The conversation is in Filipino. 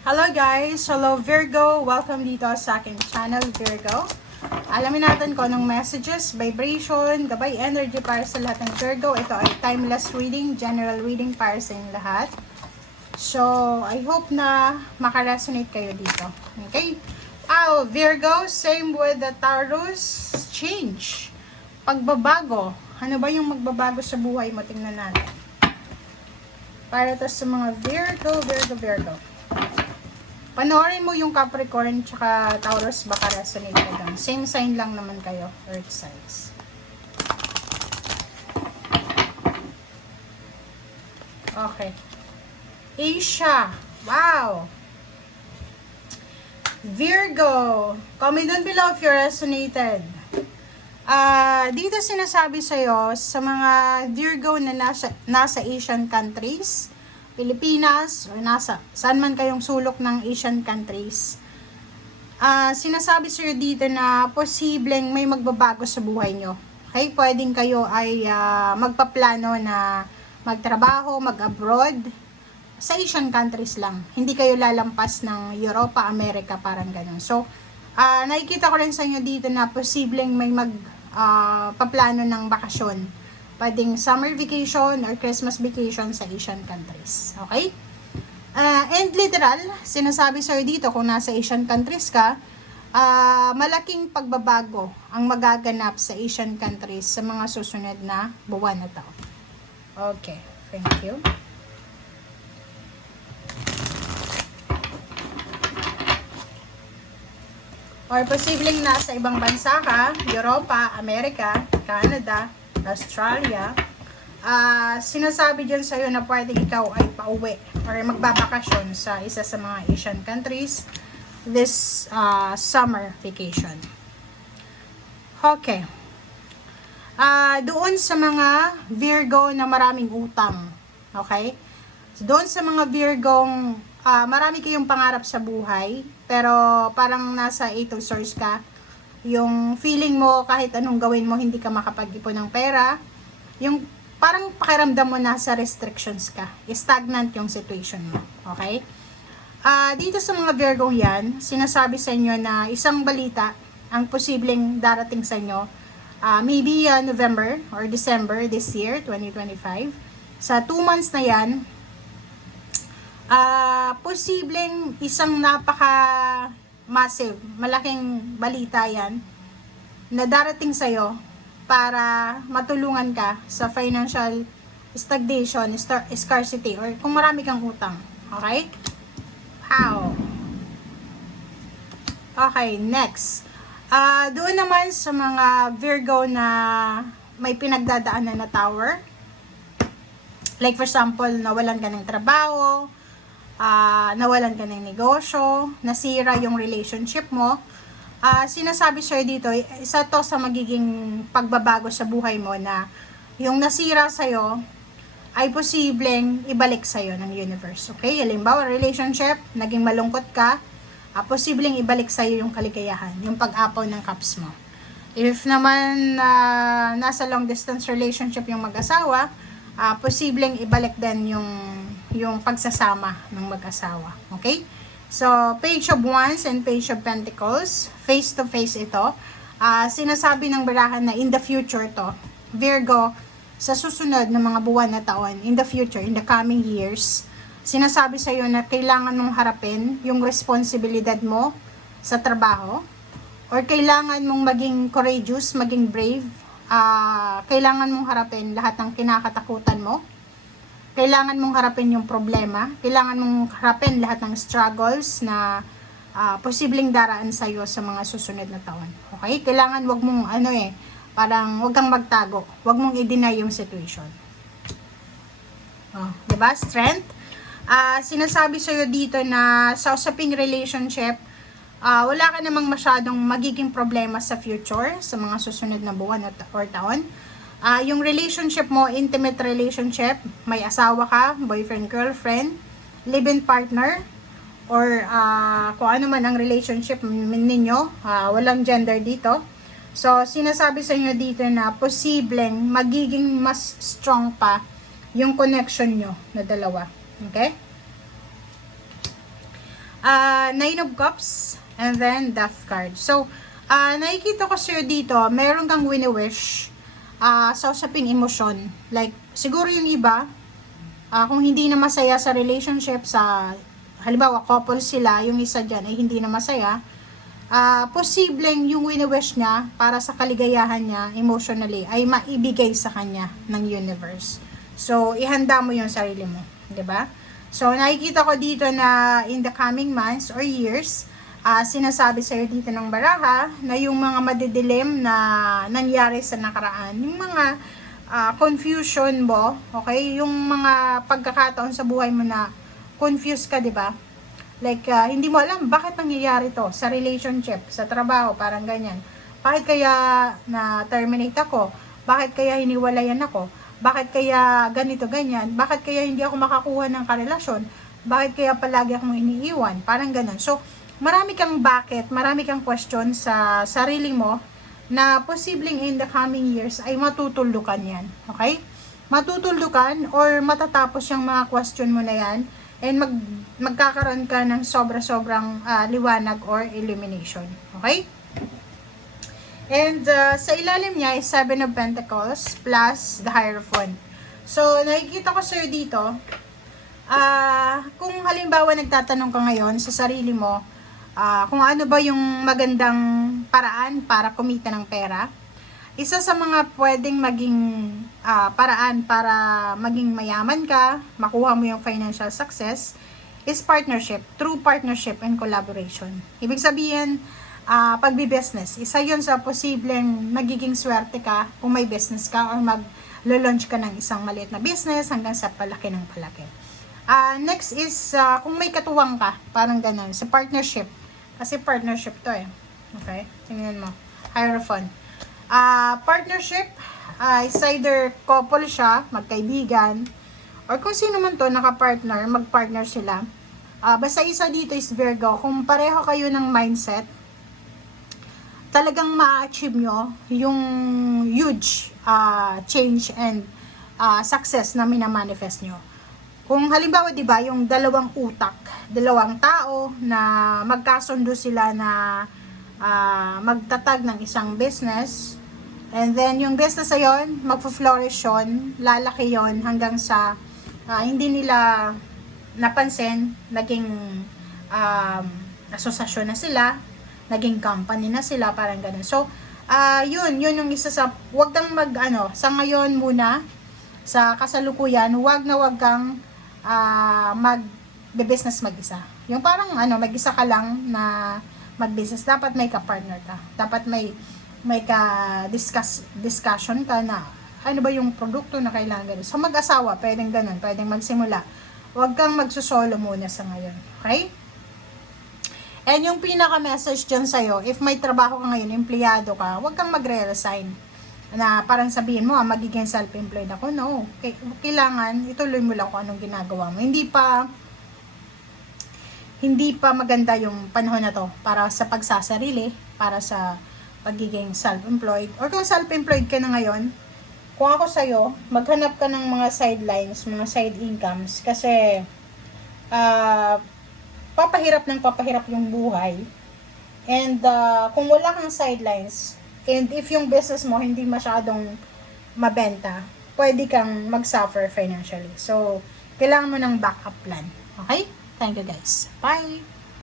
Hello guys! Hello Virgo! Welcome dito sa aking channel Virgo. Alamin natin kung anong messages, vibration, gabay energy para sa lahat ng Virgo. Ito ay timeless reading, general reading para sa inyong lahat. So, I hope na makaresonate kayo dito. Okay? Virgo, same with the Taurus, change. Pagbabago. Ano ba yung magbabago sa buhay mo? Tingnan natin. Para to sa mga Virgo. Panoorin mo yung Capricorn tsaka Taurus, baka resonate ka doon. Same sign lang naman kayo, earth signs. Okay. Asia. Wow! Virgo. Comment down below if you resonated. Dito sinasabi sa'yo sa mga Virgo na nasa Asian countries, Pilipinas, o saan man kayong sulok ng Asian countries, sinasabi sa'yo dito na posibleng may magbabago sa buhay nyo. Okay? Pwedeng kayo ay magpaplano na magtrabaho, mag-abroad, sa Asian countries lang. Hindi kayo lalampas ng Europa, America, parang ganun. So, nakikita ko rin sa inyo dito na posibleng may paplano ng bakasyon. Pwedeng summer vacation or Christmas vacation sa Asian countries. Okay? And literal, sinasabi sa'yo dito kung nasa Asian countries ka, malaking pagbabago ang magaganap sa Asian countries sa mga susunod na buwan na taon. Okay, thank you. Or posibleng nasa ibang bansa ka, Europa, America, Canada, Australia, sinasabi dyan sa'yo na pwede ikaw ay pauwi or magbabakasyon sa isa sa mga Asian countries this summer vacation. Okay. Doon sa mga Virgo na maraming utang, okay? Doon sa mga Virgong marami kayong pangarap sa buhay, pero parang nasa 8 of Swords ka. Yung feeling mo kahit anong gawin mo hindi ka makapag-ipon ng pera, yung parang pakiramdam mo nasa restrictions ka, stagnant yung situation mo, okay? Dito sa mga Virgong yan, sinasabi sa inyo na isang balita ang posibleng darating sa inyo, maybe November or December this year, 2025. Sa 2 months na yan, posibleng isang massive, malaking balita yan na darating sa'yo para matulungan ka sa financial stagnation, scarcity, or kung marami kang utang. Okay? How? Okay, next. Doon naman sa mga Virgo na may pinagdadaanan na tower, like for example, nawalan ka ng trabaho, nawalan ka ng negosyo, nasira yung relationship mo, sinasabi sa'yo dito, isa to sa magiging pagbabago sa buhay mo na yung nasira sa'yo ay posibleng ibalik sa'yo ng universe. Okay? Halimbawa, relationship, naging malungkot ka, posibleng ibalik sa'yo yung kaligayahan, yung pag-apaw ng cups mo. If naman nasa long distance relationship yung mag-asawa, posibleng ibalik din yung pagsasama ng mag-asawa. Okay? So, Page of Wands and Page of Pentacles, face to face ito. Sinasabi ng barahan na in the future to, Virgo, sa susunod na mga buwan na taon, in the future, in the coming years, sinasabi sa iyo na kailangan mong harapin yung responsibilidad mo sa trabaho, or kailangan mong maging courageous, maging brave, kailangan mong harapin lahat ng kinakatakutan mo, kailangan mong harapin yung problema, kailangan mong harapin lahat ng struggles na posibleng daraan sa iyo sa mga susunod na taon. Okay? Kailangan wag mong parang wag kang magtago, wag mong i-deny yung situation. Diba? Strength. Sinasabi sa iyo dito na sa usaping relationship, wala ka namang masyadong magiging problema sa future, sa mga susunod na buwan or taon. Yung relationship mo, intimate relationship, may asawa ka, boyfriend, girlfriend, live-in partner, or kung ano man ang relationship ninyo, walang gender dito. So, sinasabi sa inyo dito na posibleng magiging mas strong pa yung connection nyo na dalawa. Okay? Nine of Cups, and then Death card. So, nakikita ko sa'yo dito, meron kang wini-wish sa usaping emosyon. Like, siguro yung iba, kung hindi na masaya sa relationship, sa halimbawa couple sila, yung isa dyan ay hindi na masaya, posibleng yung wini-wish niya para sa kaligayahan niya emotionally ay maibigay sa kanya ng universe. So, ihanda mo yung sarili mo, 'di ba? So, nakikita ko dito na in the coming months or years, sinasabi sa'yo dito ng baraha na yung mga madidilim na nangyari sa nakaraan, yung mga confusion mo, okay? Yung mga pagkakataon sa buhay mo na confused ka, 'di ba? Like, hindi mo alam bakit nangyayari to sa relationship, sa trabaho, parang ganyan. Bakit kaya na-terminate ako? Bakit kaya hiniwalayan ako? Bakit kaya ganito, ganyan? Bakit kaya hindi ako makakuha ng karelasyon? Bakit kaya palagi akong iniiwan? Parang ganun. So, marami kang bakit, marami kang question sa sarili mo na posibleng in the coming years ay matutuldukan yan. Okay? Matutuldukan or matatapos yung mga question mo na yan and magkakaroon ka ng sobra-sobrang liwanag or illumination. Okay? And sa ilalim niya is 7 of Pentacles plus the Hierophant. So, nakikita ko sa'yo dito, kung halimbawa nagtatanong ka ngayon sa sarili mo, kung ano ba yung magandang paraan para kumita ng pera, isa sa mga pwedeng maging paraan para maging mayaman ka, makuha mo yung financial success, is partnership, true partnership and collaboration. Ibig sabihin, pagbi-business, isa yun sa posibleng magiging swerte ka kung may business ka or mag-launch ka ng isang maliit na business hanggang sa palaki ng palaki. Next is, kung may katuwang ka, parang ganun, sa partnership. Kasi partnership to eh. Okay? Tingnan mo. Hierophant. Partnership, is either couple siya, magkaibigan, or kung sino man to, naka-partner, mag-partner sila. Basta isa dito is Virgo. Kung pareho kayo ng mindset, talagang ma-achieve nyo yung huge change and success na minamanifest nyo. Kung halimbawa, di ba, yung dalawang utak, dalawang tao na magkasundo sila na magtatag ng isang business, and then yung business na yun, magpo-flourish yun, lalaki yun hanggang sa hindi nila napansin, naging asosasyon na sila, naging company na sila, parang ganun. So, yun yung isa sa, wag kang sa ngayon muna, sa kasalukuyan, wag kang mag-business mag-isa. Yung parang mag-isa ka lang na mag-business, dapat may ka-partner ka. Dapat may discussion ka na ano ba yung produkto na kailangan ganun. Sa mag-asawa, pwedeng ganun, pwedeng magsimula. Wag kang magsusolo muna sa ngayon. Okay? And yung pinaka-message dyan sa'yo, if may trabaho ka ngayon, empleyado ka, huwag kang magre-resign. Na parang sabihin mo, magiging self-employed ako. No. Kailangan, ituloy mo lang kung anong ginagawa mo. Hindi pa maganda yung panahon na to para sa pagsasarili, para sa pagiging self-employed. Or kung self-employed ka na ngayon, kung ako sa'yo, maghanap ka ng mga sidelines, mga side incomes. Kasi, papahirap yung buhay. And kung wala kang sidelines, and if yung business mo hindi masyadong mabenta, pwede kang mag-suffer financially. So, kailangan mo ng backup plan. Okay? Thank you guys. Bye!